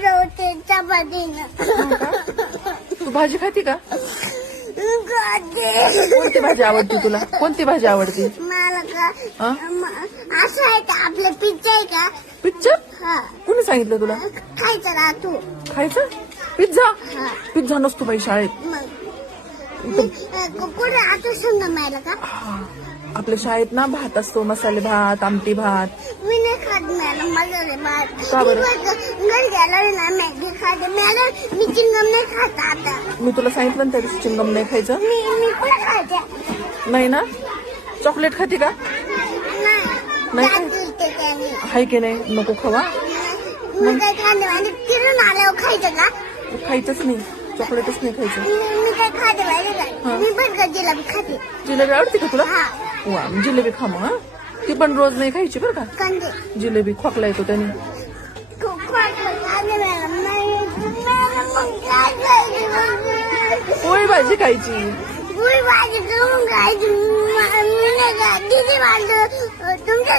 जेवते चपातीनं. तू भाजी खाती का? खाते. कोणती भाजी आवडते तुला? कोणती भाजी आवडते? मला का हा? असं आहे का आपलं पिझ्झा आहे का? पिक्चर? हा कोणी सांगितलं तुला? खायचं राहतो. खायचं? पिझ्झा? हा पिझ्झा नसतो बाई शाळेत. मग कुठे आता समजा मिळालं का? आपल्या शाळेत ना भात असतो, मसाले भात, आमटी भात. मी नाही खात मॅडम, माझं रे भात. का बरं? घरी गेलो ना मॅगी खाते मॅडम, मी चिंगम नाही खात आता. मी तुला सांगितलं ना त्या दिवशी चिंगम नाही खायचं. मी पण खाते. नाही ना? चॉकलेट खाते का? नाही का? ते त्याने. हाय की नाही? नको खावा. मी काय खाते म्हणजे फिरून आल्यावर खायचं का? खायचंच नाही, चॉकलेटच नाही खायचं. मी काय खाते माहिती हा. का? मी पण जिलेबी खाते. जिलेबी आवडते का तुला? हा वा, जिलेबी खा मग. हं? ती पण रोज नाही खायची बरं का. कंदे जिलेबी खोकला येतो त्याने. पोळी भाजी खायची. तुमच्या